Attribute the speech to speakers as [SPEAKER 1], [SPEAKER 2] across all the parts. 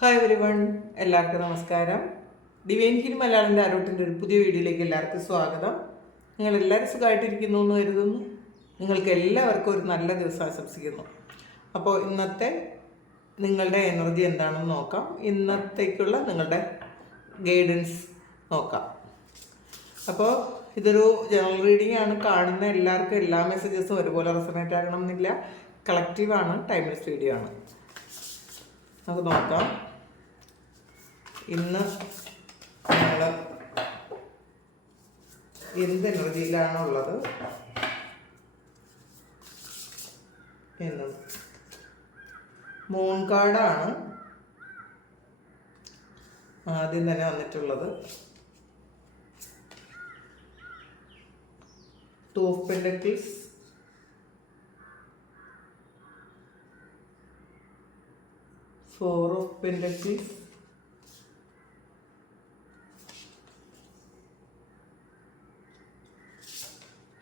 [SPEAKER 1] Hi every one എല്ലാവർക്കും നമസ്കാരം. Divine hill മലയാളിന്റെ ആരോട്ടിന്റെ ഒരു പുതിയ വീഡിയോയിലേക്ക് എല്ലാവർക്കും സ്വാഗതം. നിങ്ങൾ എല്ലാവരും സുഖമായിട്ടിരിക്കുന്നു എന്ന് കരുതുന്നു. നിങ്ങൾക്ക് എല്ലാവർക്കും ഒരു നല്ല ദിവസം ആശംസിക്കുന്നു. അപ്പോൾ ഇന്നത്തെ നിങ്ങളുടെ എനർജി എന്താണെന്ന് നോക്കാം. ഇന്നത്തേക്കുള്ള നിങ്ങളുടെ ഗൈഡൻസ് നോക്കാം. അപ്പോൾ ഇതൊരു ജനറൽ റീഡിംഗ് ആണ്. കാണുന്ന എല്ലാവർക്കും എല്ലാ മെസ്സേജസും ഒരുപോലെ റെസനേറ്റ് ആകണം എന്നില്ല കളക്റ്റീവാണ് ടൈംലെസ് വീഡിയോ ആണ്. നമുക്ക് നോക്കാം. ഇന്ന് നമ്മൾ എന്ത് എനർജിയിലാണോ ഉള്ളത് എന്ന്. മൂൺ കാർഡാണ് ആദ്യം തന്നെ വന്നിട്ടുള്ളത്. Two of pentacles four of pentacles.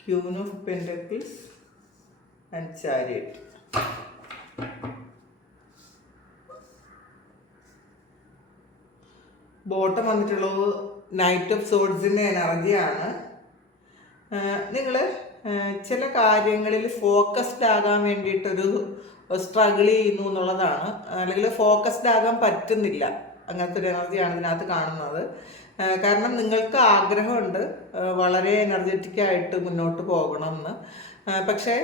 [SPEAKER 1] Queen of pentacles and chariot. Bottom വന്നിട്ടുള്ളത് നൈറ്റ് ഓഫ് സോഡ്സിന്റെ എനർജിയാണ്. നിങ്ങൾ ചില കാര്യങ്ങളിൽ ഫോക്കസ്ഡ് ആകാൻ വേണ്ടിയിട്ടൊരു സ്ട്രഗിൾ ചെയ്യുന്നു എന്നുള്ളതാണ്. അല്ലെങ്കിൽ ഫോക്കസ്ഡ് ആകാൻ പറ്റുന്നില്ല. അങ്ങനത്തെ ഒരു എനർജിയാണ് ഇതിനകത്ത് കാണുന്നത്. കാരണം നിങ്ങൾക്ക് ആഗ്രഹമുണ്ട് വളരെ എനർജറ്റിക് ആയിട്ട് മുന്നോട്ട് പോകണം എന്ന് പക്ഷേ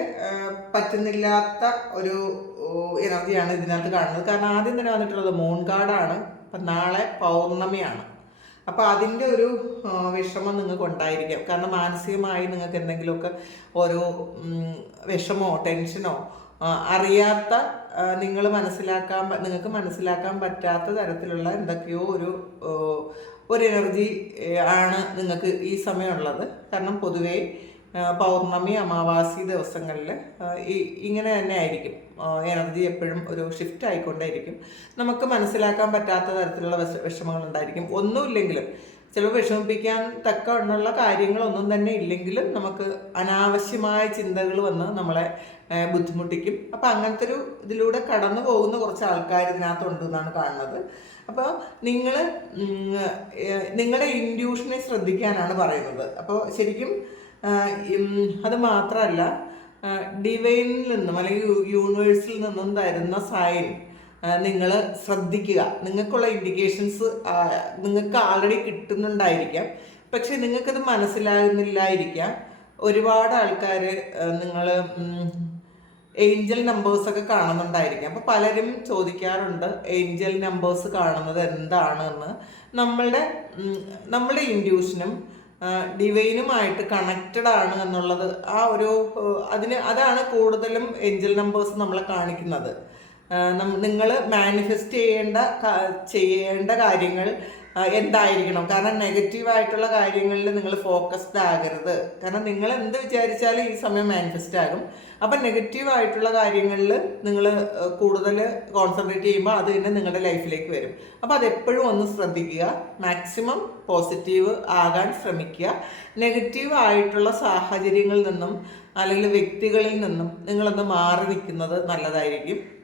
[SPEAKER 1] പറ്റുന്നില്ലാത്ത ഒരു എനർജിയാണ് ഇതിനകത്ത് കാണുന്നത്. കാരണം ആദ്യം തന്നെ വന്നിട്ടുള്ളത് മൂൺ കാർഡാണ് അപ്പം നാളെ പൗർണമിയാണ്. അപ്പോൾ അതിന്റെ ഒരു വിഷമം നിങ്ങൾക്ക് ഉണ്ടായിരിക്കാം. കാരണം മാനസികമായി നിങ്ങൾക്ക് എന്തെങ്കിലുമൊക്കെ ഓരോ വിഷമോ ടെൻഷനോ അറിയാത്ത നിങ്ങൾ മനസ്സിലാക്കാൻ നിങ്ങൾക്ക് മനസ്സിലാക്കാൻ പറ്റാത്ത തരത്തിലുള്ള എന്തൊക്കെയോ ഒരു ഒരു എനർജി ആണ് നിങ്ങൾക്ക് ഈ സമയമുള്ളത്. കാരണം പൊതുവേ പൗർണമി അമാവാസി ദിവസങ്ങളിൽ ഈ ഇങ്ങനെ തന്നെ ആയിരിക്കും. എനർജി എപ്പോഴും ഒരു ഷിഫ്റ്റ് ആയിക്കൊണ്ടേയിരിക്കും. നമുക്ക് മനസ്സിലാക്കാൻ പറ്റാത്ത തരത്തിലുള്ള വിഷ വിഷമങ്ങൾ ഉണ്ടായിരിക്കും ഒന്നുമില്ലെങ്കിലും ചിലപ്പോൾ വിഷമിപ്പിക്കാൻ തക്കവണ്ണമുള്ള കാര്യങ്ങളൊന്നും തന്നെ ഇല്ലെങ്കിലും നമുക്ക് അനാവശ്യമായ ചിന്തകൾ വന്ന് നമ്മളെ ബുദ്ധിമുട്ടിക്കും. അപ്പം അങ്ങനത്തെ ഒരു ഇതിലൂടെ കടന്നു പോകുന്ന കുറച്ച് ആൾക്കാർ ഇതിനകത്തുണ്ട് എന്നാണ് കാണുന്നത് അപ്പോൾ നിങ്ങൾ നിങ്ങളുടെ ഇൻഡ്യൂഷനെ ശ്രദ്ധിക്കാനാണ് പറയുന്നത്. അപ്പോൾ ശരിക്കും അത് മാത്രമല്ല ഡിവൈനിൽ നിന്നും അല്ലെങ്കിൽ യൂണിവേഴ്സിൽ നിന്നും തരുന്ന സൈൻ നിങ്ങൾ ശ്രദ്ധിക്കുക. നിങ്ങൾക്കുള്ള ഇൻഡിക്കേഷൻസ് നിങ്ങൾക്ക് ആൾറെഡി കിട്ടുന്നുണ്ടായിരിക്കാം. പക്ഷെ നിങ്ങൾക്കത് മനസ്സിലാകുന്നില്ലായിരിക്കാം. ഒരുപാട് ആൾക്കാർ നിങ്ങൾ ഏഞ്ചൽ നമ്പേഴ്സ് ഒക്കെ കാണുന്നുണ്ടായിരിക്കും. അപ്പോൾ പലരും ചോദിക്കാറുണ്ട് ഏഞ്ചൽ നമ്പേഴ്സ് കാണുന്നത് എന്താണെന്ന്. നമ്മളുടെ നമ്മുടെ ഇൻഡ്യൂഷനും ഡിവൈനുമായിട്ട് കണക്റ്റഡ് ആണ് എന്നുള്ളത് ആ ഒരു അതിന് അതാണ് കൂടുതലും ഏഞ്ചൽ നമ്പേഴ്സ് നമ്മളെ കാണിക്കുന്നത്. നിങ്ങൾ മാനിഫെസ്റ്റ് ചെയ്യേണ്ട ചെയ്യേണ്ട കാര്യങ്ങൾ എന്തായിരിക്കണം? കാരണം നെഗറ്റീവ് ആയിട്ടുള്ള കാര്യങ്ങളിൽ നിങ്ങൾ ഫോക്കസ്ഡ് ആകരുത്. കാരണം നിങ്ങൾ എന്ത് വിചാരിച്ചാലും ഈ സമയം മാനിഫെസ്റ്റ് ആകും. അപ്പം നെഗറ്റീവ് ആയിട്ടുള്ള കാര്യങ്ങളിൽ നിങ്ങൾ കൂടുതൽ കോൺസെൻട്രേറ്റ് ചെയ്യുമ്പോൾ അത് തന്നെ നിങ്ങളുടെ ലൈഫിലേക്ക് വരും. അപ്പോൾ അതെപ്പോഴും ഒന്ന് ശ്രദ്ധിക്കുക. മാക്സിമം പോസിറ്റീവ് ആകാൻ ശ്രമിക്കുക. നെഗറ്റീവ് ആയിട്ടുള്ള സാഹചര്യങ്ങളിൽ നിന്നും അല്ലെങ്കിൽ വ്യക്തികളിൽ നിന്നും നിങ്ങളൊന്ന് മാറി നിൽക്കുന്നത് നല്ലതായിരിക്കും.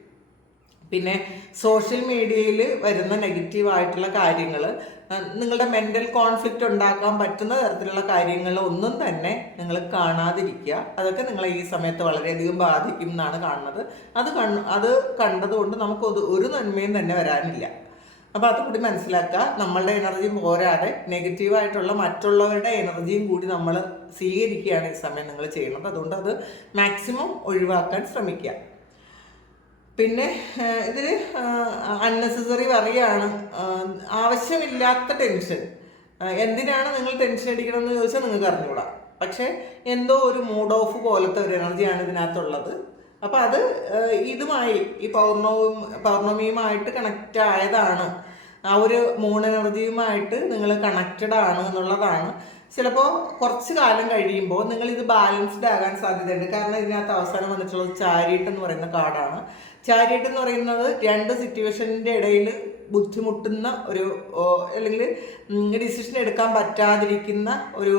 [SPEAKER 1] പിന്നെ സോഷ്യൽ മീഡിയയിൽ വരുന്ന നെഗറ്റീവ് ആയിട്ടുള്ള കാര്യങ്ങൾ നിങ്ങളുടെ മെന്റൽ കോൺഫ്ലിക്റ്റ് ഉണ്ടാക്കാൻ പറ്റുന്ന തരത്തിലുള്ള കാര്യങ്ങൾ ഒന്നും തന്നെ നിങ്ങൾ കാണാതിരിക്കുക. അതൊക്കെ നിങ്ങളെ ഈ സമയത്ത് വളരെയധികം ബാധിക്കും എന്നാണ് കാണുന്നത്. അത് കൺ അത് കണ്ടതുകൊണ്ട് നമുക്ക് ഒരു- ഒരു നന്മയും തന്നെ വരാനില്ല. അപ്പോൾ അതുകൂടി മനസ്സിലാക്കുക. നമ്മളുടെ എനർജി പോരാതെ നെഗറ്റീവായിട്ടുള്ള മറ്റുള്ളവരുടെ എനർജിയും കൂടി നമ്മൾ സ്വീകരിക്കുകയാണ് ഈ സമയം നിങ്ങൾ ചെയ്യുന്നത്. അതുകൊണ്ട് അത് മാക്സിമം ഒഴിവാക്കാൻ ശ്രമിക്കുക. പിന്നെ ഇതിൽ അൺനെസസറി പറയുകയാണ് ആവശ്യമില്ലാത്ത ടെൻഷൻ എന്തിനാണ് നിങ്ങൾ ടെൻഷൻ അടിക്കണം എന്ന് ചോദിച്ചാൽ നിങ്ങൾക്ക് അറിഞ്ഞൂടാ. പക്ഷേ എന്തോ ഒരു മൂഡ് ഓഫ് പോലത്തെ ഒരു എനർജിയാണ് ഇതിനകത്തുള്ളത്. അപ്പോൾ അത് ഇതുമായി ഈ പൗർണവും പൗർണമിയുമായിട്ട് കണക്റ്റ് ആയതാണ്. ആ ഒരു മൂൺ എനർജിയുമായിട്ട് നിങ്ങൾ കണക്റ്റഡ് ആണ് എന്നുള്ളതാണ്. ചിലപ്പോൾ കുറച്ച് കാലം കഴിയുമ്പോൾ നിങ്ങൾ ഇത് ബാലൻസ്ഡ് ആകാൻ സാധ്യതയുണ്ട്. കാരണം ഇതിനകത്ത് അവസാനം വന്നിട്ടുള്ളത് ചാരിയിട്ട് എന്ന് പറയുന്ന കാർഡാണ്. ചാരിയിട്ട് എന്ന് പറയുന്നത് രണ്ട് സിറ്റുവേഷന്റെ ഇടയിൽ ബുദ്ധിമുട്ടുന്ന ഒരു അല്ലെങ്കിൽ ഡിസിഷൻ എടുക്കാൻ പറ്റാതിരിക്കുന്ന ഒരു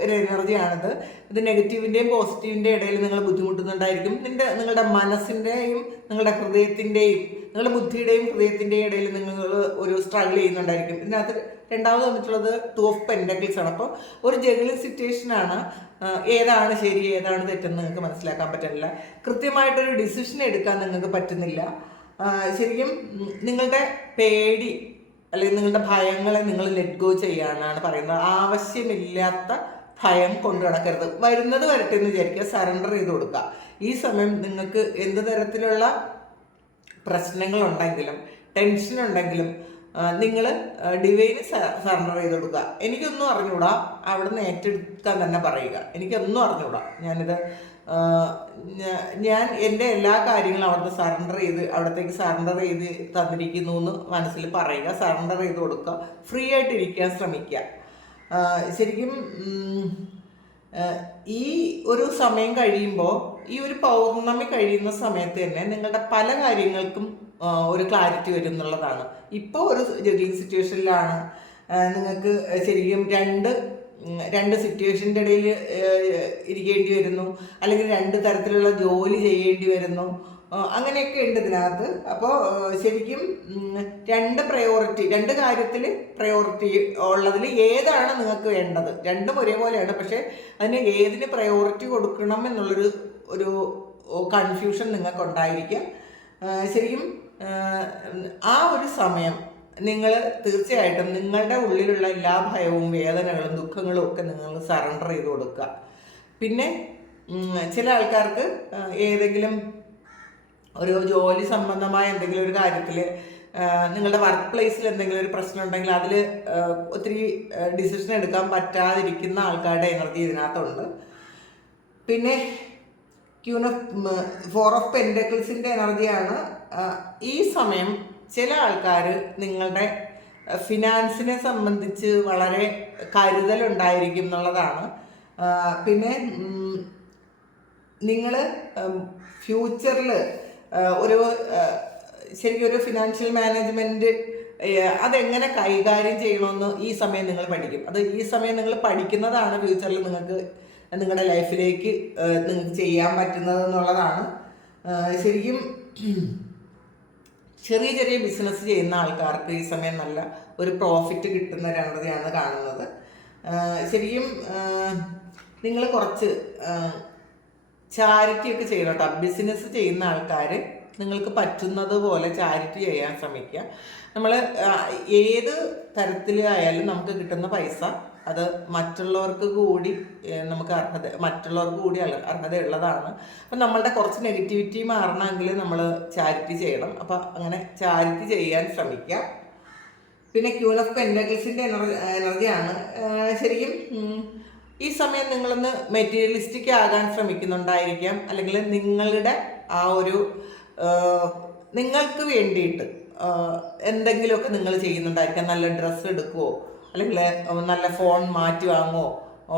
[SPEAKER 1] ഒരു എനർജിയാണിത് ഇത് നെഗറ്റീവിന്റെയും പോസിറ്റീവിന്റെയും ഇടയിൽ നിങ്ങൾ ബുദ്ധിമുട്ടുന്നുണ്ടായിരിക്കും. നിന്റെ നിങ്ങളുടെ മനസ്സിന്റെയും നിങ്ങളുടെ ഹൃദയത്തിന്റെയും നിങ്ങളുടെ ബുദ്ധിയുടെയും ഹൃദയത്തിന്റെയും ഇടയിൽ നിങ്ങൾ ഒരു സ്ട്രഗിൾ ചെയ്യുന്നുണ്ടായിരിക്കും. ഇതിനകത്ത് രണ്ടാമത് വന്നിട്ടുള്ളത് ടു ഓഫ് പെൻഡക്കിൾസ് ആണ്. അപ്പോൾ ഒരു ജഗലിംഗ് സിറ്റുവേഷനാണ് ഏതാണ് ശരി ഏതാണ് തെറ്റെന്ന് നിങ്ങൾക്ക് മനസ്സിലാക്കാൻ പറ്റുന്നില്ല കൃത്യമായിട്ടൊരു ഡിസിഷൻ എടുക്കാൻ നിങ്ങൾക്ക് പറ്റുന്നില്ല. ശരിക്കും നിങ്ങളുടെ പേടി അല്ലെങ്കിൽ നിങ്ങളുടെ ഭയങ്ങളെ നിങ്ങൾ ലെറ്റ് ഗോ ചെയ്യാനാണ് പറയുന്നത്. ആവശ്യമില്ലാത്ത ഭയം കൊണ്ടു നടക്കരുത്. വരുന്നത് വരട്ടെ എന്ന് വിചാരിക്കുക. സറണ്ടർ ചെയ്ത് കൊടുക്കുക. ഈ സമയം നിങ്ങൾക്ക് എന്ത് തരത്തിലുള്ള പ്രശ്നങ്ങളുണ്ടെങ്കിലും ടെൻഷൻ ഉണ്ടെങ്കിലും നിങ്ങൾ ഡിവൈന് സറണ്ടർ ചെയ്ത് കൊടുക്കുക. എനിക്കൊന്നും അറിഞ്ഞൂടാ. അവിടെ നിന്ന് ഏറ്റെടുക്കാൻ തന്നെ പറയുക. എനിക്കൊന്നും അറിഞ്ഞൂടാ. ഞാനിത് ഞാൻ എന്റെ എല്ലാ കാര്യങ്ങളും അവിടുത്തെ സറണ്ടർ ചെയ്ത് അവിടത്തേക്ക് സറണ്ടർ ചെയ്ത് തന്നിരിക്കുന്നു എന്ന് മനസ്സിൽ പറയുക. സറണ്ടർ ചെയ്ത് കൊടുക്കുക. ഫ്രീ ആയിട്ട് ഇരിക്കാൻ ശ്രമിക്കുക. ശരിക്കും ഈ ഒരു സമയം കഴിയുമ്പോൾ ഈ ഒരു പൗർണമി കഴിയുന്ന സമയത്ത് തന്നെ നിങ്ങളുടെ പല കാര്യങ്ങൾക്കും ഒരു ക്ലാരിറ്റി വരും എന്നുള്ളതാണ്. ഇപ്പോൾ ഒരു ജഗ്ലിംഗ് സിറ്റുവേഷനിലാണ് നിങ്ങൾക്ക് ശരിക്കും രണ്ട് രണ്ട് സിറ്റുവേഷന്റെ ഇടയിൽ ഇരിക്കേണ്ടി വരുന്നു. അല്ലെങ്കിൽ രണ്ട് തരത്തിലുള്ള ജോലി ചെയ്യേണ്ടി വരുന്നു. അങ്ങനെയൊക്കെ ഉണ്ട് ഇതിനകത്ത്. അപ്പോൾ ശരിക്കും രണ്ട് പ്രയോറിറ്റി രണ്ട് കാര്യത്തിൽ പ്രയോറിറ്റി ഉള്ളതിൽ ഏതാണ് നിങ്ങൾക്ക് വേണ്ടത്? രണ്ടും ഒരേപോലെയാണ്. പക്ഷേ അതിന് ഏതിന് പ്രയോറിറ്റി കൊടുക്കണം എന്നുള്ളൊരു ഒരു കൺഫ്യൂഷൻ നിങ്ങൾക്ക് ഉണ്ടായിരിക്കാം ശരിക്കും ആ, ഒരു സമയം നിങ്ങൾ തീർച്ചയായിട്ടും നിങ്ങളുടെ ഉള്ളിലുള്ള എല്ലാ ഭയവും വേദനകളും ദുഃഖങ്ങളും ഒക്കെ നിങ്ങൾ സറണ്ടർ ചെയ്ത് കൊടുക്കുക. പിന്നെ ചില ആൾക്കാർക്ക് ഏതെങ്കിലും ഒരു ജോലി സംബന്ധമായ എന്തെങ്കിലും ഒരു കാര്യത്തിൽ നിങ്ങളുടെ വർക്ക് പ്ലേസിൽ എന്തെങ്കിലും ഒരു പ്രശ്നം ഉണ്ടെങ്കിൽ അതിൽ ഒത്തിരി ഡിസിഷൻ എടുക്കാൻ പറ്റാതിരിക്കുന്ന ആൾക്കാരുടെ എനർജി ഇതിനകത്തുണ്ട്. പിന്നെ ക്യൂൺ ഓഫ് ഫോർ ഓഫ് പെൻഡക്കിൾസിന്റെ എനർജിയാണ് ഈ സമയം ചില ആൾക്കാർ നിങ്ങളുടെ ഫിനാൻസിനെ സംബന്ധിച്ച് വളരെ കരുതലുണ്ടായിരിക്കും എന്നുള്ളതാണ്. പിന്നെ നിങ്ങൾ ഫ്യൂച്ചറിൽ ഒരു ശരിക്കൊരു ശരിക്കും ഒരു ഫിനാൻഷ്യൽ മാനേജ്മെന്റ് അതെങ്ങനെ കൈകാര്യം ചെയ്യണമെന്ന് ഈ സമയം നിങ്ങൾ പഠിക്കും. അത് ഈ സമയം നിങ്ങൾ പഠിക്കുന്നതാണ് ഫ്യൂച്ചറിൽ നിങ്ങൾക്ക് നിങ്ങളുടെ ലൈഫിലേക്ക് നിങ്ങൾക്ക് ചെയ്യാൻ പറ്റുന്നത് എന്നുള്ളതാണ് ശരിക്കും ചെറിയ ചെറിയ ബിസിനസ് ചെയ്യുന്ന ആൾക്കാർക്ക് ഈ സമയം നല്ല ഒരു പ്രോഫിറ്റ് കിട്ടുന്ന രണ്ടതയാണ് കാണുന്നത്. ശരിക്കും നിങ്ങൾ കുറച്ച് ചാരിറ്റി ഒക്കെ ചെയ്യണം കേട്ടോ ബിസിനസ് ചെയ്യുന്ന ആൾക്കാർ നിങ്ങൾക്ക് പറ്റുന്നത് പോലെ ചാരിറ്റി ചെയ്യാൻ ശ്രമിക്കുക. നമ്മൾ ഏത് തരത്തിലായാലും നമുക്ക് കിട്ടുന്ന പൈസ അത് മറ്റുള്ളവർക്ക് കൂടി നമുക്ക് അർഹത മറ്റുള്ളവർക്ക് കൂടി അർഹതയുള്ളതാണ് അപ്പം നമ്മളുടെ കുറച്ച് നെഗറ്റിവിറ്റി മാറണമെങ്കിൽ നമ്മൾ ചാരിറ്റി ചെയ്യണം. അപ്പം അങ്ങനെ ചാരിറ്റി ചെയ്യാൻ ശ്രമിക്കുക. പിന്നെ ക്യൂൺ ഓഫ് പെൻഡഗിൾസിന്റെ എനർജി എനർജിയാണ്. ശരിക്കും ഈ സമയം നിങ്ങളൊന്ന് മെറ്റീരിയലിസ്റ്റിക് ആകാൻ ശ്രമിക്കുന്നുണ്ടായിരിക്കാം. അല്ലെങ്കിൽ നിങ്ങളുടെ ആ ഒരു നിങ്ങൾക്ക് വേണ്ടിയിട്ട് എന്തെങ്കിലുമൊക്കെ നിങ്ങൾ ചെയ്യുന്നുണ്ടായിരിക്കാം. നല്ല ഡ്രസ്സ് എടുക്കുമോ അല്ലെങ്കിൽ നല്ല ഫോൺ മാറ്റി വാങ്ങുമോ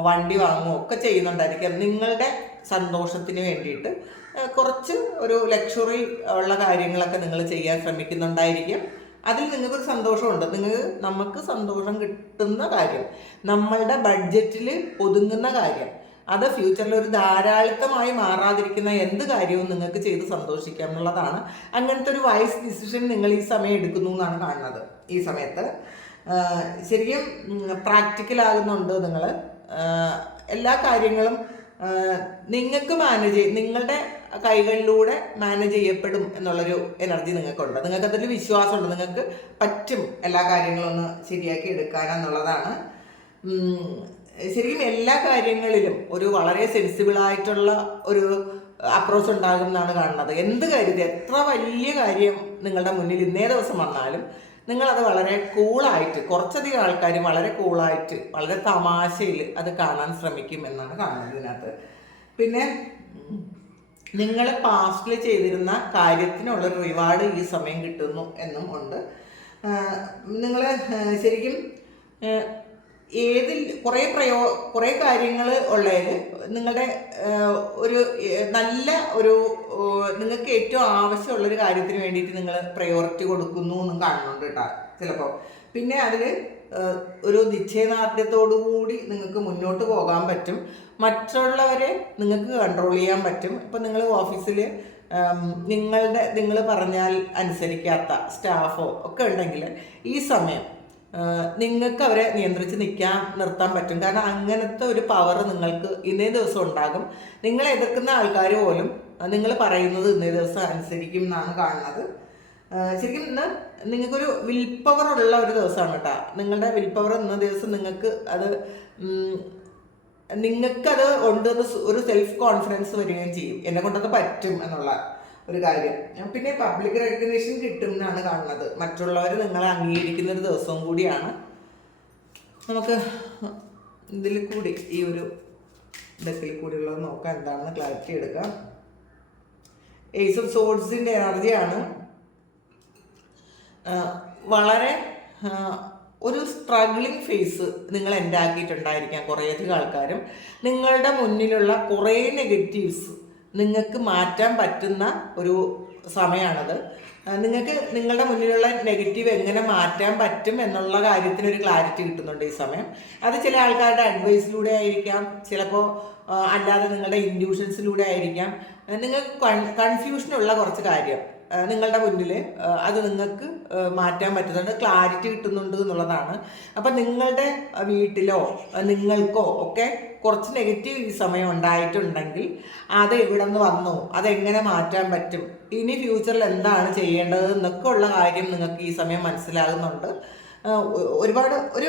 [SPEAKER 1] വണ്ടി വാങ്ങുമോ ഒക്കെ ചെയ്യുന്നുണ്ടായിരിക്കാം. നിങ്ങളുടെ സന്തോഷത്തിന് വേണ്ടിയിട്ട് കുറച്ച് ഒരു ലക്ഷറി ഉള്ള കാര്യങ്ങളൊക്കെ നിങ്ങൾ ചെയ്യാൻ ശ്രമിക്കുന്നുണ്ടായിരിക്കും. അതിൽ നിങ്ങൾക്കൊരു സന്തോഷമുണ്ട്. നിങ്ങൾ നമുക്ക് സന്തോഷം കിട്ടുന്ന കാര്യം നമ്മളുടെ ബഡ്ജറ്റിൽ ഒതുങ്ങുന്ന കാര്യം അത് ഫ്യൂച്ചറിൽ ഒരു ധാരാളിത്തമായി മാറാതിരിക്കുന്ന എന്ത് കാര്യവും നിങ്ങൾക്ക് ചെയ്ത് സന്തോഷിക്കാം എന്നുള്ളതാണ്. അങ്ങനത്തെ ഒരു വൈസ് ഡിസിഷൻ നിങ്ങൾ ഈ സമയം എടുക്കുന്നു എന്നാണ് കാണുന്നത്. ഈ സമയത്ത് ശരിക്കും പ്രാക്ടിക്കൽ പ്രാക്ടിക്കലാകുന്നുണ്ട് നിങ്ങൾ എല്ലാ കാര്യങ്ങളും നിങ്ങൾക്ക് മാനേജ് ചെയ്യും നിങ്ങളുടെ കൈകളിലൂടെ മാനേജ് ചെയ്യപ്പെടും എന്നുള്ളൊരു എനർജി നിങ്ങൾക്കുണ്ട്. നിങ്ങൾക്ക് അതിൽ വിശ്വാസമുണ്ട്? നിങ്ങൾക്ക് പറ്റും എല്ലാ കാര്യങ്ങളും ഒന്ന് ശരിയാക്കി എടുക്കാനെന്നുള്ളതാണ് ശരിക്കും എല്ലാ കാര്യങ്ങളിലും ഒരു വളരെ സെൻസിബിൾ ആയിട്ടുള്ള ഒരു അപ്രോച്ച് ഉണ്ടാകും എന്നാണ് കാണുന്നത്. എന്ത് കാര്യത്തിൽ എത്ര വലിയ കാര്യം നിങ്ങളുടെ മുന്നിൽ ഇന്നേ ദിവസം വന്നാലും നിങ്ങളത് വളരെ കൂളായിട്ട് കുറച്ചധികം ആൾക്കാർ വളരെ കൂളായിട്ട് വളരെ തമാശയിൽ അത് കാണാൻ ശ്രമിക്കും എന്നാണ് കാണുന്നത് ഇതിനകത്ത്. പിന്നെ നിങ്ങൾ പാസ്റ്റിൽ ചെയ്തിരുന്ന കാര്യത്തിനുള്ള റിവാർഡ് ഈ സമയം കിട്ടുന്നു എന്നും ഉണ്ട്. നിങ്ങൾ ശരിക്കും ഏതിൽ കുറേ പ്രയോ കുറേ കാര്യങ്ങൾ ഉള്ളതിൽ നിങ്ങളുടെ ഒരു നല്ല ഒരു നിങ്ങൾക്ക് ഏറ്റവും ആവശ്യമുള്ളൊരു കാര്യത്തിന് വേണ്ടിയിട്ട് നിങ്ങൾ പ്രയോറിറ്റി കൊടുക്കുന്നു എന്നും കാണുന്നുണ്ട് കേട്ടോ ചിലപ്പോൾ പിന്നെ അതിൽ ഒരു നിശ്ചയദാർഢ്യത്തോടു കൂടി നിങ്ങൾക്ക് മുന്നോട്ട് പോകാൻ പറ്റും. മറ്റുള്ളവരെ നിങ്ങൾക്ക് കൺട്രോൾ ചെയ്യാൻ പറ്റും. ഇപ്പം നിങ്ങൾ ഓഫീസിൽ നിങ്ങളുടെ നിങ്ങൾ പറഞ്ഞാൽ അനുസരിക്കാത്ത സ്റ്റാഫോ ഒക്കെ ഉണ്ടെങ്കിൽ ഈ സമയം നിങ്ങൾക്ക് അവരെ നിയന്ത്രിച്ച് നിൽക്കാൻ നിർത്താൻ പറ്റും. കാരണം അങ്ങനത്തെ ഒരു പവർ നിങ്ങൾക്ക് ഇന്നേ ദിവസം ഉണ്ടാകും. നിങ്ങൾ എതിർക്കുന്ന ആൾക്കാർ പോലും നിങ്ങൾ പറയുന്നത് ഇന്നേ ദിവസം അനുസരിക്കും എന്നാണ് കാണുന്നത്. ശരിക്കും ഇന്ന് നിങ്ങൾക്കൊരു വിൽ പവർ ഉള്ള ഒരു ദിവസമാണ് കേട്ടോ. നിങ്ങളുടെ വിൽ പവർ ഇന്ന ദിവസം നിങ്ങൾക്ക് അത് നിങ്ങൾക്കത് ഉണ്ടെന്ന് ഒരു സെൽഫ് കോൺഫിഡൻസ് വരികയും ചെയ്യും. എന്നെ കൊണ്ടത് പറ്റും എന്നുള്ള ഒരു കാര്യം. പിന്നെ പബ്ലിക് റെക്കഗ്നേഷൻ കിട്ടും എന്നാണ് കാണുന്നത്. മറ്റുള്ളവർ നിങ്ങളെ അംഗീകരിക്കുന്ന ഒരു ദിവസവും കൂടിയാണ് നമുക്ക് ഇതിൽ കൂടി ഈ ഒരു ഇതൊക്കെ കൂടിയുള്ളത് നോക്കാം എന്താണെന്ന് ക്ലാരിറ്റി എടുക്കാം. ഏസ് ഓഫ് സോഡ്സിന്റെ എനർജിയാണ്. വളരെ ഒരു സ്ട്രഗ്ലിംഗ് ഫേസ് നിങ്ങൾ എന്റെ കുറേയധികം ആൾക്കാരും. നിങ്ങളുടെ മുന്നിലുള്ള കുറേ നെഗറ്റീവ്സ് നിങ്ങൾക്ക് മാറ്റാൻ പറ്റുന്ന ഒരു സമയമാണത് നിങ്ങൾക്ക് നിങ്ങളുടെ മുന്നിലുള്ള നെഗറ്റീവ് എങ്ങനെ മാറ്റാൻ പറ്റും എന്നുള്ള കാര്യത്തിന് ഒരു ക്ലാരിറ്റി കിട്ടുന്നുണ്ട് ഈ സമയം. അത് ചില ആൾക്കാരുടെ അഡ്വൈസിലൂടെ ആയിരിക്കാം ചിലപ്പോൾ അല്ലാതെ നിങ്ങളുടെ ഇൻഡ്യൂഷൻസിലൂടെ ആയിരിക്കാം. നിങ്ങൾക്ക് കൺഫ്യൂഷനുള്ള കുറച്ച് കാര്യം. നിങ്ങളുടെ മുന്നിൽ അത് നിങ്ങൾക്ക് മാറ്റാൻ പറ്റുന്നുണ്ട് ക്ലാരിറ്റി കിട്ടുന്നുണ്ട് എന്നുള്ളതാണ്. അപ്പം നിങ്ങളുടെ വീട്ടിലോ നിങ്ങൾക്കോ ഒക്കെ കുറച്ച് നെഗറ്റീവ് ഈ സമയം ഉണ്ടായിട്ടുണ്ടെങ്കിൽ അത് എവിടെ നിന്ന് വന്നു അതെങ്ങനെ മാറ്റാൻ പറ്റും ഇനി ഫ്യൂച്ചറിൽ എന്താണ് ചെയ്യേണ്ടത് എന്നൊക്കെ ഉള്ള കാര്യം നിങ്ങൾക്ക് ഈ സമയം മനസ്സിലാകുന്നുണ്ട്. ഒരുപാട് ഒരു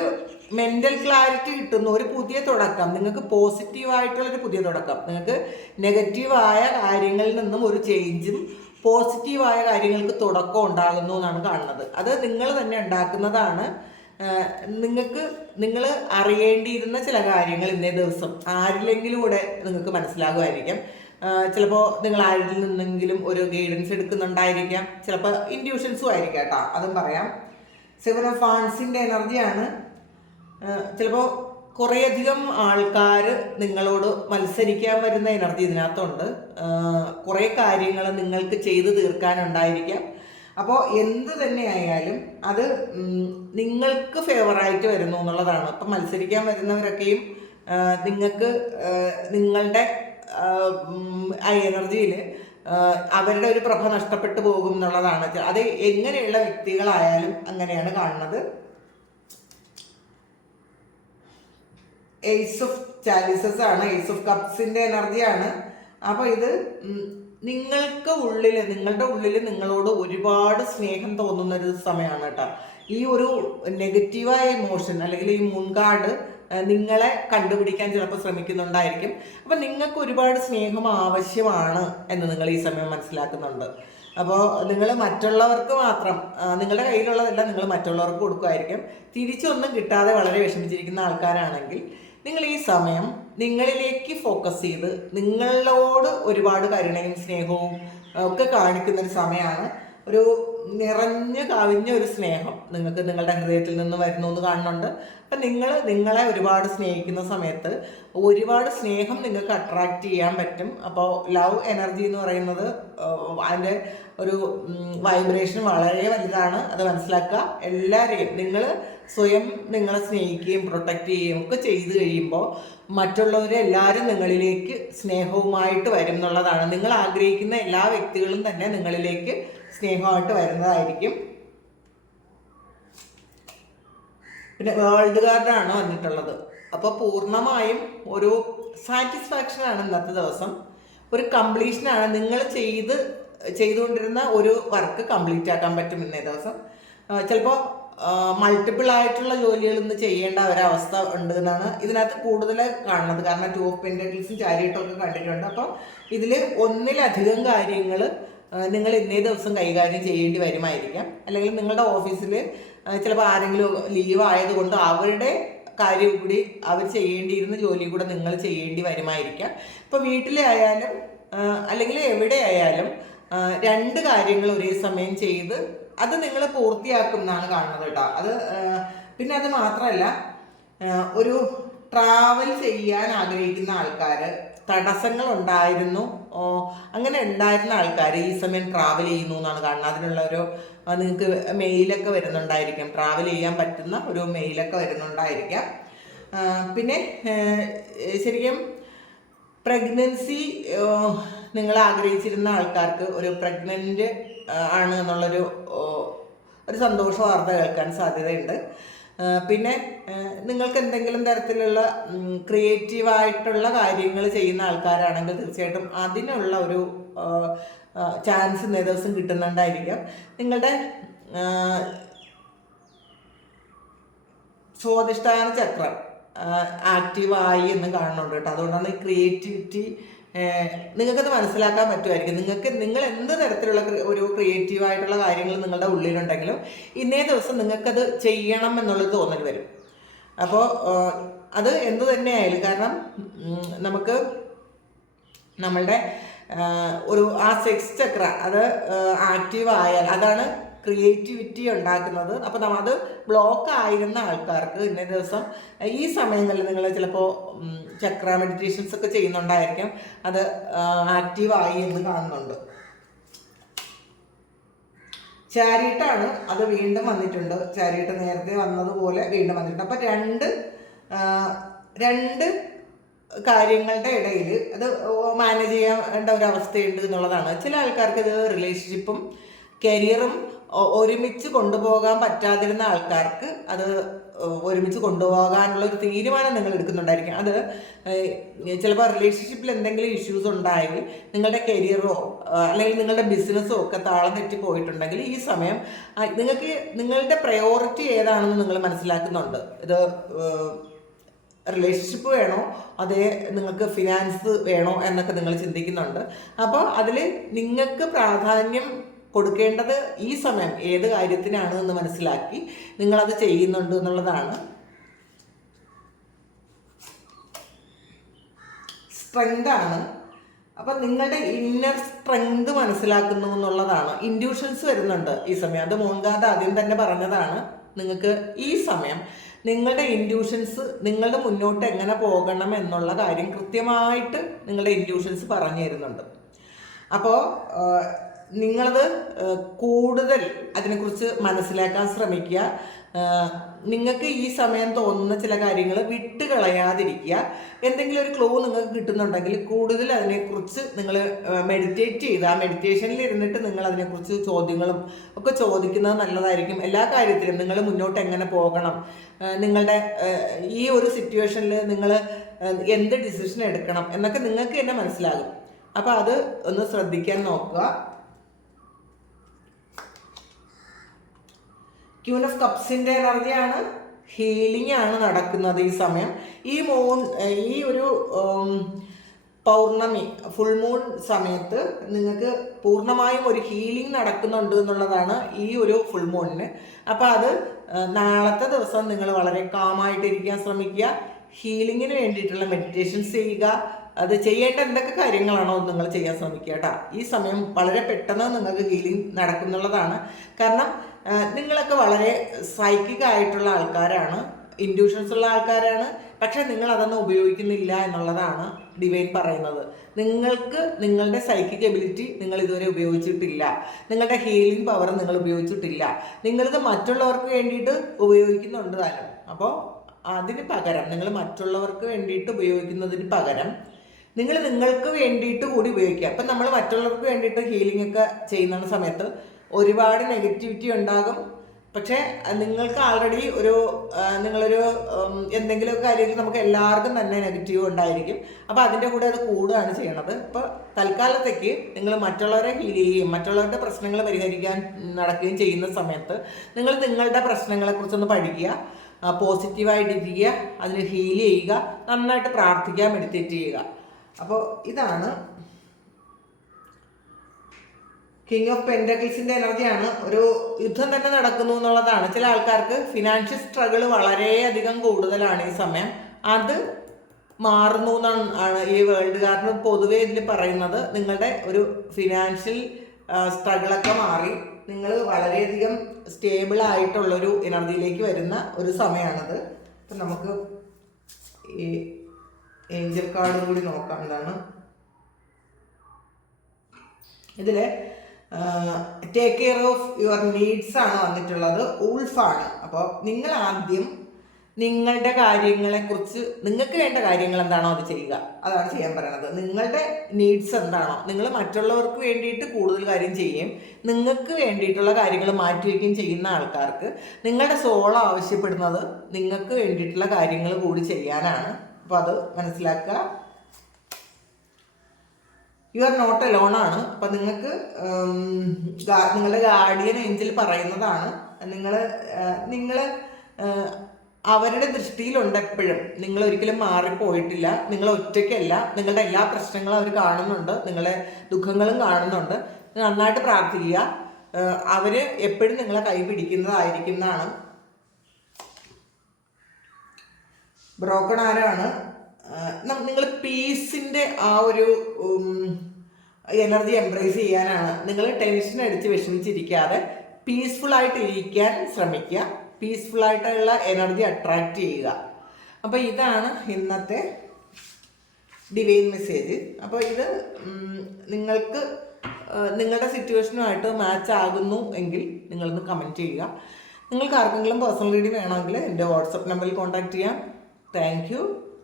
[SPEAKER 1] മെന്റൽ ക്ലാരിറ്റി കിട്ടുന്ന ഒരു പുതിയ തുടക്കം നിങ്ങൾക്ക് പോസിറ്റീവായിട്ടുള്ളൊരു പുതിയ തുടക്കം നിങ്ങൾക്ക് നെഗറ്റീവായ കാര്യങ്ങളിൽ നിന്നും ഒരു ചേഞ്ചും പോസിറ്റീവായ കാര്യങ്ങൾക്ക് തുടക്കം ഉണ്ടാകുന്നു എന്നാണ് കാണുന്നത്. അത് നിങ്ങൾ തന്നെ ഉണ്ടാക്കുന്നതാണ്. നിങ്ങൾക്ക് നിങ്ങൾ അറിയേണ്ടിയിരുന്ന ചില കാര്യങ്ങൾ ഇന്നേ ദിവസം ആരിലെങ്കിലൂടെ നിങ്ങൾക്ക് മനസ്സിലാകുമായിരിക്കും. ചിലപ്പോൾ നിങ്ങൾ ആരിൽ നിന്നെങ്കിലും ഒരു ഗൈഡൻസ് എടുക്കുന്നുണ്ടായിരിക്കാം. ചിലപ്പോൾ ഇൻഡ്യൂഷൻസും ആയിരിക്കാം കേട്ടോ. അതും പറയാം. സെവൻ ഓഫ് ഫാൻസിന്റെ എനർജിയാണ് ചിലപ്പോൾ കുറേയധികം ആൾക്കാർ നിങ്ങളോട് മത്സരിക്കാൻ വരുന്ന എനർജി ഇതിനകത്തുണ്ട്. കുറേ കാര്യങ്ങൾ നിങ്ങൾക്ക് ചെയ്തു തീർക്കാനുണ്ടായിരിക്കാം. അപ്പോൾ എന്ത് തന്നെ ആയാലും അത് നിങ്ങൾക്ക് ഫേവറായിട്ട് വരുന്നു എന്നുള്ളതാണ്. അപ്പം മത്സരിക്കാൻ വരുന്നവരൊക്കെയും നിങ്ങൾക്ക് നിങ്ങളുടെ എനർജിയിൽ അവരുടെ ഒരു പ്രഭ നഷ്ടപ്പെട്ടു പോകും എന്നുള്ളതാണ്. അത് എങ്ങനെയുള്ള വ്യക്തികളായാലും അങ്ങനെയാണ് കാണുന്നത്. എയ്സ് ഓഫ് ചാലിസസ് ആണ് എയ്സ് ഓഫ് കപ്സിന്റെ എനർജിയാണ് അപ്പോൾ ഇത് നിങ്ങൾക്ക് ഉള്ളിൽ നിങ്ങളുടെ ഉള്ളിൽ നിങ്ങളോട് ഒരുപാട് സ്നേഹം തോന്നുന്ന ഒരു സമയമാണ് കേട്ടോ. ഈ ഒരു നെഗറ്റീവായ ഇമോഷൻ അല്ലെങ്കിൽ ഈ മുൻകാട് നിങ്ങളെ കണ്ടുപിടിക്കാൻ ചിലപ്പോൾ ശ്രമിക്കുന്നുണ്ടായിരിക്കും. അപ്പം നിങ്ങൾക്ക് ഒരുപാട് സ്നേഹം ആവശ്യമാണ് എന്ന് നിങ്ങൾ ഈ സമയം മനസ്സിലാക്കുന്നുണ്ട്. അപ്പോൾ നിങ്ങൾ മറ്റുള്ളവർക്ക് മാത്രം നിങ്ങളുടെ കയ്യിലുള്ളതെല്ലാം നിങ്ങൾ മറ്റുള്ളവർക്ക് കൊടുക്കുമായിരിക്കും. തിരിച്ചൊന്നും കിട്ടാതെ വളരെ വിഷമിച്ചിരിക്കുന്ന ആൾക്കാരാണെങ്കിൽ നിങ്ങൾ ഈ സമയം നിങ്ങളിലേക്ക് ഫോക്കസ് ചെയ്ത് നിങ്ങളോട് ഒരുപാട് കരുണയും സ്നേഹവും ഒക്കെ കാണിക്കുന്ന ഒരു സമയമാണ്. ഒരു നിറഞ്ഞു കവിഞ്ഞ ഒരു സ്നേഹം നിങ്ങൾക്ക് നിങ്ങളുടെ ഹൃദയത്തിൽ നിന്ന് വരുന്നു എന്ന് കാണുന്നുണ്ട്. അപ്പം നിങ്ങൾ നിങ്ങളെ ഒരുപാട് സ്നേഹിക്കുന്ന സമയത്ത് ഒരുപാട് സ്നേഹം നിങ്ങൾക്ക് അട്രാക്റ്റ് ചെയ്യാൻ പറ്റും. അപ്പോൾ ലവ് എനർജി എന്ന് പറയുന്നത് അതിന്റെ ഒരു വൈബ്രേഷൻ വളരെ വലുതാണ്. അത് മനസ്സിലാക്കുക. എല്ലാവരെയും നിങ്ങൾ സ്വയം നിങ്ങളെ സ്നേഹിക്കുകയും പ്രൊട്ടക്റ്റ് ചെയ്യുകയും ഒക്കെ ചെയ്തു കഴിയുമ്പോൾ മറ്റുള്ളവരെ എല്ലാവരും നിങ്ങളിലേക്ക് സ്നേഹവുമായിട്ട് വരും എന്നുള്ളതാണ്. നിങ്ങൾ ആഗ്രഹിക്കുന്ന എല്ലാ വ്യക്തികളും തന്നെ നിങ്ങളിലേക്ക് സ്നേഹമായിട്ട് വരുന്നതായിരിക്കും. പിന്നെ വേൾഡ് കാർഡാണ് വന്നിട്ടുള്ളത്. അപ്പോൾ പൂർണമായും ഒരു സാറ്റിസ്ഫാക്ഷൻ ആണ് ഇന്നത്തെ ദിവസം. ഒരു കംപ്ലീഷനാണ് നിങ്ങൾ ചെയ്ത് ചെയ്തുകൊണ്ടിരുന്ന ഒരു വർക്ക് കംപ്ലീറ്റ് ആക്കാൻ പറ്റും ഇന്നേ ദിവസം. ചിലപ്പോൾ മൾട്ടിപ്പിൾ ആയിട്ടുള്ള ജോലികൾ ഇന്ന് ചെയ്യേണ്ട ഒരവസ്ഥ ഉണ്ട് എന്നാണ് ഇതിനകത്ത് കൂടുതൽ കാണുന്നത്. കാരണം ടു ഓഫ് പെൻഡക്കിൾസും ചാരിയിട്ടൊക്കെ കണ്ടിട്ടുണ്ട്. അപ്പോൾ ഇതിൽ ഒന്നിലധികം കാര്യങ്ങൾ നിങ്ങൾ ഇന്നേ ദിവസം കൈകാര്യം ചെയ്യേണ്ടി വരുമായിരിക്കാം. അല്ലെങ്കിൽ നിങ്ങളുടെ ഓഫീസിൽ ചിലപ്പോൾ ആരെങ്കിലും ലീവ് ആയതുകൊണ്ട് അവരുടെ കാര്യം കൂടി അവർ ചെയ്യേണ്ടിയിരുന്ന ജോലി കൂടെ നിങ്ങൾ ചെയ്യേണ്ടി വരുമായിരിക്കാം. ഇപ്പോൾ വീട്ടിലെ ആയാലും അല്ലെങ്കിൽ എവിടെ ആയാലും രണ്ട് കാര്യങ്ങൾ ഒരേ സമയം ചെയ്ത് അത് നിങ്ങൾ പൂർത്തിയാക്കും എന്നാണ് കാണുന്നത് കേട്ടോ. അത് പിന്നെ അത് മാത്രമല്ല ഒരു ട്രാവൽ ചെയ്യാൻ ആഗ്രഹിക്കുന്ന ആൾക്കാർ തടസ്സങ്ങൾ ഉണ്ടായിരുന്നു അങ്ങനെ ഉണ്ടായിരുന്ന ആൾക്കാർ ഈ സമയം ട്രാവൽ ചെയ്യുന്നു എന്നാണ് കാണുന്നത്. അതിനുള്ള ഒരു നിങ്ങൾക്ക് മെയിലൊക്കെ വരുന്നുണ്ടായിരിക്കും. ട്രാവൽ ചെയ്യാൻ പറ്റുന്ന ഒരു മെയിലൊക്കെ വരുന്നുണ്ടായിരിക്കാം. പിന്നെ ശരിക്കും പ്രഗ്നൻസി നിങ്ങൾ ആഗ്രഹിച്ചിരുന്ന ആൾക്കാർക്ക് ഒരു പ്രഗ്നന്റ് ആണ് എന്നുള്ളൊരു ഒരു സന്തോഷ വാർത്ത കേൾക്കാൻ സാധ്യതയുണ്ട്. പിന്നെ നിങ്ങൾക്ക് എന്തെങ്കിലും തരത്തിലുള്ള ക്രിയേറ്റീവായിട്ടുള്ള കാര്യങ്ങൾ ചെയ്യുന്ന ആൾക്കാരാണെങ്കിൽ തീർച്ചയായിട്ടും അതിനുള്ള ഒരു ചാൻസ് ഇന്നേ ദിവസം കിട്ടുന്നുണ്ടായിരിക്കാം. നിങ്ങളുടെ സ്വാധിഷ്ഠാന ചക്രം ആക്റ്റീവായി എന്ന് കാണുന്നുണ്ട് കേട്ടോ. അതുകൊണ്ടാണ് ക്രിയേറ്റിവിറ്റി നിങ്ങൾക്കത് മനസ്സിലാക്കാൻ പറ്റുമായിരിക്കും. നിങ്ങൾക്ക് നിങ്ങൾ എന്ത് തരത്തിലുള്ള ഒരു ക്രിയേറ്റീവായിട്ടുള്ള കാര്യങ്ങൾ നിങ്ങളുടെ ഉള്ളിലുണ്ടെങ്കിലും ഇന്നേ ദിവസം നിങ്ങൾക്കത് ചെയ്യണം എന്നുള്ളത് തോന്നൽ വരും. അപ്പോൾ അത് എന്തു തന്നെയായാലും കാരണം നമുക്ക് നമ്മളുടെ ഒരു ആ സെക്സ് ചക്ര അത് ആക്റ്റീവ് ആയാൽ അതാണ് ക്രിയേറ്റിവിറ്റി ഉണ്ടാക്കുന്നത്. അപ്പോൾ നമ്മൾ അത് ബ്ലോക്ക് ആയിരുന്ന ആൾക്കാർക്ക് ഇന്നേ ദിവസം ഈ സമയങ്ങളിൽ നിങ്ങൾ ചിലപ്പോൾ ചക്ര മെഡിറ്റേഷൻസ് ഒക്കെ ചെയ്യുന്നുണ്ടായിരിക്കാം. അത് ആക്റ്റീവായി എന്ന് കാണുന്നുണ്ട്. ചാരിട്ടാണ് അത് വീണ്ടും വന്നിട്ടുണ്ട്. ചാരിട്ട് നേരത്തെ വന്നതുപോലെ വീണ്ടും വന്നിട്ടുണ്ട്. അപ്പോൾ രണ്ട് രണ്ട് കാര്യങ്ങളുടെ ഇടയിൽ അത് മാനേജ് ചെയ്യേണ്ട ഒരു അവസ്ഥയുണ്ട് എന്നുള്ളതാണ്. ചില ആൾക്കാർക്ക് ഇത് റിലേഷൻഷിപ്പും കരിയറും ഒരുമിച്ച് കൊണ്ടുപോകാൻ പറ്റാതിരുന്ന ആൾക്കാർക്ക് അത് ഒരുമിച്ച് കൊണ്ടുപോകാനുള്ള ഒരു തീരുമാനം നിങ്ങൾ എടുക്കുന്നുണ്ടായിരിക്കും. അത് ചിലപ്പോൾ റിലേഷൻഷിപ്പിൽ എന്തെങ്കിലും ഇഷ്യൂസ് ഉണ്ടായി നിങ്ങളുടെ കരിയറോ അല്ലെങ്കിൽ നിങ്ങളുടെ ബിസിനസ്സോ ഒക്കെ താളം തെറ്റി പോയിട്ടുണ്ടെങ്കിൽ ഈ സമയം നിങ്ങൾക്ക് നിങ്ങളുടെ പ്രയോറിറ്റി ഏതാണെന്ന് നിങ്ങൾ മനസ്സിലാക്കുന്നുണ്ട്. ഇത് റിലേഷൻഷിപ്പ് വേണോ? അതേ നിങ്ങൾക്ക് ഫിനാൻസ് വേണോ? എന്നൊക്കെ നിങ്ങൾ ചിന്തിക്കുന്നുണ്ട്. അപ്പോൾ അതിൽ നിങ്ങൾക്ക് പ്രാധാന്യം കൊടുക്കേണ്ടത് ഈ സമയം ഏത് കാര്യത്തിനാണ് എന്ന് മനസ്സിലാക്കി നിങ്ങളത് ചെയ്യുന്നുണ്ട് എന്നുള്ളതാണ്. സ്ട്രെങ്ത് ആണ്. അപ്പം നിങ്ങളുടെ ഇന്നർ സ്ട്രെങ്ത് മനസ്സിലാക്കുന്നു എന്നുള്ളതാണ്. ഇൻഡ്യൂഷൻസ് വരുന്നുണ്ട് ഈ സമയം. അത് മോൻകാട് ആദ്യം തന്നെ പറഞ്ഞതാണ് നിങ്ങൾക്ക് ഈ സമയം നിങ്ങളുടെ ഇൻഡ്യൂഷൻസ് നിങ്ങളുടെ മുന്നോട്ട് എങ്ങനെ പോകണം എന്നുള്ള കാര്യം കൃത്യമായിട്ട് നിങ്ങളുടെ ഇൻഡ്യൂഷൻസ് പറഞ്ഞു തരുന്നുണ്ട്. അപ്പോൾ നിങ്ങളത് കൂടുതൽ അതിനെക്കുറിച്ച് മനസ്സിലാക്കാൻ ശ്രമിക്കുക. നിങ്ങൾക്ക് ഈ സമയം തോന്നുന്ന ചില കാര്യങ്ങൾ വിട്ട് കളയാതിരിക്കുക. എന്തെങ്കിലും ഒരു ക്ലൂ നിങ്ങൾക്ക് കിട്ടുന്നുണ്ടെങ്കിൽ കൂടുതൽ അതിനെക്കുറിച്ച് നിങ്ങൾ മെഡിറ്റേറ്റ് ചെയ്ത് ആ മെഡിറ്റേഷനിൽ ഇരുന്നിട്ട് നിങ്ങൾ അതിനെക്കുറിച്ച് ചോദ്യങ്ങളും ഒക്കെ ചോദിക്കുന്നത് നല്ലതായിരിക്കും. എല്ലാ കാര്യത്തിലും നിങ്ങൾ മുന്നോട്ട് എങ്ങനെ പോകണം? നിങ്ങളുടെ ഈ ഒരു സിറ്റുവേഷനിൽ നിങ്ങൾ എന്ത് ഡിസിഷൻ എടുക്കണം എന്നൊക്കെ നിങ്ങൾക്ക് തന്നെ മനസ്സിലാകും. അപ്പോൾ അത് ഒന്ന് ശ്രദ്ധിക്കാൻ നോക്കുക. ക്യൂൻ ഓഫ് കപ്സിന്റെ എനർജിയാണ് ഹീലിംഗ് ആണ് നടക്കുന്നത് ഈ സമയം. ഈ മൂൺ ഈ ഒരു പൗർണമി ഫുൾ മൂൺ സമയത്ത് നിങ്ങൾക്ക് പൂർണമായും ഒരു ഹീലിംഗ് നടക്കുന്നുണ്ട് എന്നുള്ളതാണ് ഈ ഒരു ഫുൾ മൂണിന് അപ്പോൾ അത് നാളത്തെ ദിവസം നിങ്ങൾ വളരെ കാമായിട്ടിരിക്കാൻ ശ്രമിക്കുക. ഹീലിങ്ങിന് വേണ്ടിയിട്ടുള്ള മെഡിറ്റേഷൻസ് ചെയ്യുക. അത് ചെയ്യേണ്ട എന്തൊക്കെ കാര്യങ്ങളാണോ നിങ്ങൾ ചെയ്യാൻ ശ്രമിക്കുക കേട്ടോ. ഈ സമയം വളരെ പെട്ടെന്ന് നിങ്ങൾക്ക് ഹീലിംഗ് നടക്കുന്നുള്ളതാണ്. കാരണം നിങ്ങളൊക്കെ വളരെ സൈക്കിക് ആയിട്ടുള്ള ആൾക്കാരാണ്. ഇൻഡ്യൂഷൻസ് ഉള്ള ആൾക്കാരാണ്. പക്ഷെ നിങ്ങൾ അതൊന്നും ഉപയോഗിക്കുന്നില്ല എന്നുള്ളതാണ് ഡിവൈൻ പറയുന്നത്. നിങ്ങൾക്ക് നിങ്ങളുടെ സൈക്കിക് എബിലിറ്റി നിങ്ങൾ ഇതുവരെ ഉപയോഗിച്ചിട്ടില്ല. നിങ്ങളുടെ ഹീലിംഗ് പവർ നിങ്ങൾ ഉപയോഗിച്ചിട്ടില്ല. നിങ്ങളിത് മറ്റുള്ളവർക്ക് വേണ്ടിയിട്ട് ഉപയോഗിക്കുന്നുണ്ട് താനും. അപ്പോൾ അതിന് പകരം നിങ്ങൾ മറ്റുള്ളവർക്ക് വേണ്ടിയിട്ട് ഉപയോഗിക്കുന്നതിന് പകരം നിങ്ങൾ നിങ്ങൾക്ക് വേണ്ടിയിട്ട് കൂടി ഉപയോഗിക്കുക. അപ്പം നമ്മൾ മറ്റുള്ളവർക്ക് വേണ്ടിയിട്ട് ഹീലിംഗ് ഒക്കെ ചെയ്യുന്ന സമയത്ത് ഒരുപാട് നെഗറ്റിവിറ്റി ഉണ്ടാകും. പക്ഷേ നിങ്ങൾക്ക് ആൾറെഡി ഒരു നിങ്ങളൊരു എന്തെങ്കിലും കാര്യത്തിൽ നമുക്ക് എല്ലാവർക്കും തന്നെ നെഗറ്റീവ് ഉണ്ടായിരിക്കും. അപ്പോൾ അതിന്റെ കൂടെ അത് കൂടുകയാണ് ചെയ്യണത്. ഇപ്പോൾ തൽക്കാലത്തേക്ക് നിങ്ങൾ മറ്റുള്ളവരെ ഹീൽ ചെയ്യുകയും മറ്റുള്ളവരുടെ പ്രശ്നങ്ങൾ പരിഹരിക്കാൻ നടക്കുകയും ചെയ്യുന്ന സമയത്ത് നിങ്ങൾ നിങ്ങളുടെ പ്രശ്നങ്ങളെക്കുറിച്ചൊന്ന് പഠിക്കുക പോസിറ്റീവായിട്ടിരിക്കുക അതിന് ഹീൽ ചെയ്യുക നന്നായിട്ട് പ്രാർത്ഥിക്കുക മെഡിറ്റേറ്റ് ചെയ്യുക. അപ്പോൾ ഇതാണ് കിങ് ഓഫ് പെൻഡക്കിൾസിന്റെ എനർജിയാണ്. ഒരു യുദ്ധം തന്നെ നടക്കുന്നു എന്നുള്ളതാണ്. ചില ആൾക്കാർക്ക് ഫിനാൻഷ്യൽ സ്ട്രഗിൾ വളരെയധികം കൂടുതലാണ് ഈ സമയം. അത് മാറുന്നു എന്നാണ് ആണ് ഈ വേൾഡ് കാരണം പൊതുവേ ഇതിൽ പറയുന്നത്. നിങ്ങളുടെ ഒരു ഫിനാൻഷ്യൽ സ്ട്രഗിളൊക്കെ മാറി നിങ്ങൾ വളരെയധികം സ്റ്റേബിൾ ആയിട്ടുള്ളൊരു എനർജിയിലേക്ക് വരുന്ന ഒരു സമയമാണത് അപ്പം നമുക്ക് ഈ ഏഞ്ചൽ കാർഡ് കൂടി നോക്കാം. എന്താണ്? ഇതിൽ take care of your needs ആണ് വന്നിട്ടുള്ളത്. ഉൾഫാണ് അപ്പോൾ നിങ്ങൾ ആദ്യം നിങ്ങളുടെ കാര്യങ്ങളെക്കുറിച്ച് നിങ്ങൾക്ക് വേണ്ട കാര്യങ്ങൾ എന്താണോ അത് ചെയ്യുക. അതാണ് ചെയ്യാൻ പറയുന്നത് നിങ്ങളുടെ നീഡ്സ് എന്താണോ നിങ്ങൾ മറ്റുള്ളവർക്ക് വേണ്ടിയിട്ട് കൂടുതൽ കാര്യം ചെയ്യും നിങ്ങൾക്ക് വേണ്ടിയിട്ടുള്ള കാര്യങ്ങൾ മാറ്റിവെക്കുകയും ചെയ്യുന്ന ആൾക്കാർക്ക് നിങ്ങളുടെ സോൾ ആവശ്യപ്പെടുന്നത് നിങ്ങൾക്ക് വേണ്ടിയിട്ടുള്ള കാര്യങ്ങൾ കൂടി ചെയ്യാനാണ്. അപ്പോൾ അത് മനസ്സിലാക്കുക. യു ആർ നോട്ട് എലോൺ ആണ്. അപ്പം നിങ്ങൾക്ക് നിങ്ങളുടെ ഗാർഡിയൻ ഏഞ്ചൽ പറയുന്നതാണ്. നിങ്ങൾ നിങ്ങൾ അവരുടെ ദൃഷ്ടിയിലുണ്ട് എപ്പോഴും. നിങ്ങൾ ഒരിക്കലും മാറിപ്പോയിട്ടില്ല. നിങ്ങൾ ഒറ്റയ്ക്കല്ല. നിങ്ങളുടെ എല്ലാ പ്രശ്നങ്ങളും അവർ കാണുന്നുണ്ട്. നിങ്ങളുടെ ദുഃഖങ്ങളും കാണുന്നുണ്ട്. നന്നായിട്ട് പ്രാർത്ഥിക്കുക. അവർ എപ്പോഴും നിങ്ങളെ കൈ പിടിക്കുന്നതായിരിക്കുന്നതാണ് ബ്രോക്കൺ ആരാണ്? നിങ്ങൾ പീസിന്റെ ആ ഒരു എനർജി എംബ്രേസ് ചെയ്യാനാണ്. നിങ്ങൾ ടെൻഷൻ അടിച്ച് വിഷമിച്ചിരിക്കാതെ പീസ്ഫുൾ ആയിട്ട് ഇരിക്കാൻ ശ്രമിക്കുക. പീസ്ഫുൾ ആയിട്ടുള്ള എനർജി അട്രാക്റ്റ് ചെയ്യുക. അപ്പോൾ ഇതാണ് ഇന്നത്തെ ഡിവൈൻ മെസ്സേജ് അപ്പോൾ ഇത് നിങ്ങൾക്ക് നിങ്ങളുടെ സിറ്റുവേഷനുമായിട്ട് മാച്ച് ആകുന്നു എങ്കിൽ നിങ്ങളൊന്ന് കമന്റ് ചെയ്യുക. നിങ്ങൾക്ക് ആർക്കെങ്കിലും പേഴ്സണൽ റീഡിംഗ് വേണമെങ്കിൽ എന്റെ വാട്സപ്പ് നമ്പറിൽ കോൺടാക്റ്റ് ചെയ്യാം. താങ്ക്